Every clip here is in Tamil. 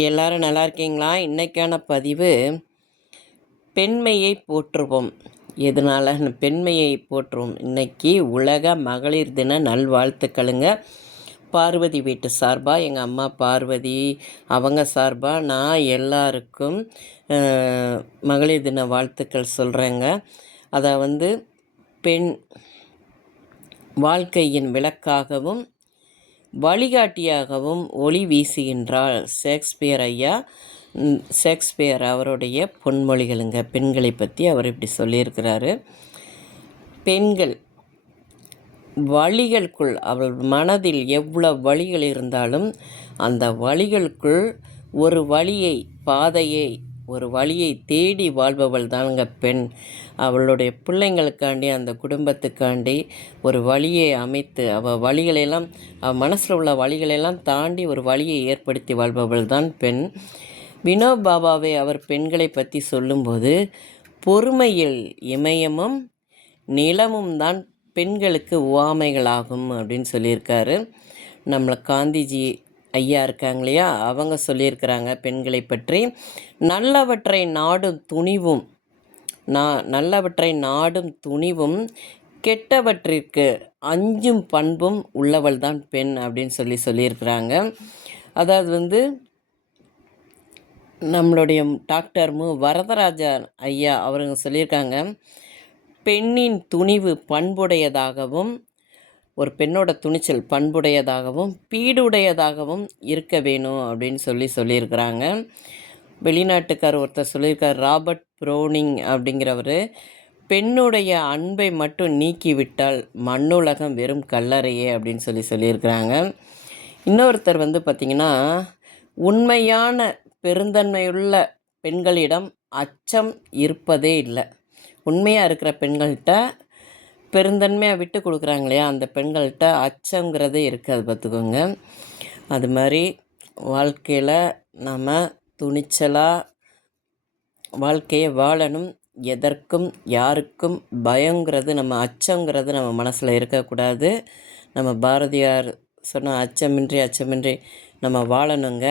எல்லாரும் நல்லா இருக்கீங்களா? இன்றைக்கான பதிவு பெண்மையை போற்றுவோம். எதனால் பெண்மையை போற்றுவோம்? இன்றைக்கி உலக மகளிர் தின நல்வாழ்த்துக்களுங்க. பார்வதி வீட்டு சார்பாக எங்கள் அம்மா பார்வதி அவங்க சார்பாக நான் எல்லாருக்கும் மகளிர் தின வாழ்த்துக்கள் சொல்கிறேங்க. அதை பெண் வாழ்க்கையின் விளக்காகவும் வழிகாட்டியாகவும் ஒளி வீசுகின்றாள் ஷேக்ஸ்பியர் அவருடைய பொன்மொழிகளுங்க. பெண்களை பற்றி அவர் இப்படி சொல்லியிருக்கிறாரு. பெண்கள் வழிகளுக்குள் அவள் மனதில் எவ்வளோ வழிகள் இருந்தாலும் அந்த வழிகளுக்குள் ஒரு வழியை தேடி வாழ்பவள் தானுங்க பெண். அவளுடைய பிள்ளைங்களுக்காண்டி அந்த குடும்பத்துக்காண்டி ஒரு வழியை அமைத்து வழிகளெல்லாம் மனசில் உள்ள வழிகளெல்லாம் தாண்டி ஒரு வழியை ஏற்படுத்தி வாழ்பவள் தான் பெண். வினோபாபாவை அவர் பெண்களை பற்றி சொல்லும்போது பொறுமையில் இமயமும் நிலமும் தான் பெண்களுக்கு உவமைகளாகும் அப்படின்னு சொல்லியிருக்காரு. நம்மளை காந்திஜி ஐயா இருக்காங்க இல்லையா, அவங்க சொல்லியிருக்கிறாங்க பெண்களை பற்றி. நல்லவற்றை நாடும் துணிவும் கெட்டவற்றிற்கு அஞ்சும் பண்பும் உள்ளவள் தான் பெண் அப்படின்னு சொல்லியிருக்கிறாங்க. அதாவது நம்மளுடைய டாக்டர் வரதராஜன் ஐயா அவருங்க சொல்லியிருக்காங்க, பெண்ணின் துணிவு பண்புடையதாகவும் ஒரு பெண்ணோட துணிச்சல் பண்புடையதாகவும் பீடுடையதாகவும் இருக்க வேணும் அப்படின்னு சொல்லியிருக்கிறாங்க. வெளிநாட்டுக்கார் ஒருத்தர் சொல்லியிருக்கார், ராபர்ட் ப்ரௌனிங் அப்படிங்கிறவர், பெண்ணுடைய அன்பை மட்டும் நீக்கிவிட்டால் மண்ணுலகம் வெறும் கல்லறையே அப்படின்னு சொல்லியிருக்கிறாங்க. இன்னொருத்தர் பார்த்திங்கன்னா, உண்மையான பெருந்தன்மையுள்ள பெண்களிடம் அச்சம் இருப்பதே இல்லை. உண்மையாக இருக்கிற பெண்கள்கிட்ட பெருந்தன்மையாக விட்டு கொடுக்குறாங்க இல்லையா, அந்த பெண்கள்கிட்ட அச்சங்கிறதே இருக்காது பார்த்துக்கோங்க. அது மாதிரி வாழ்க்கையில் நம்ம துணிச்சலாக வாழ்க்கையை வாழணும். எதற்கும் யாருக்கும் பயங்கிறது அச்சங்கிறது நம்ம மனசில் இருக்கக்கூடாது. நம்ம பாரதியார் சொன்ன அச்சமின்றி நம்ம வாழணுங்க.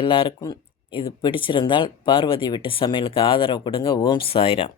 எல்லாருக்கும் இது பிடிச்சிருந்தால் பார்வதி வீட்டு சமையலுக்கு ஆதரவு கொடுங்க. ஓம் சாய்ராம்.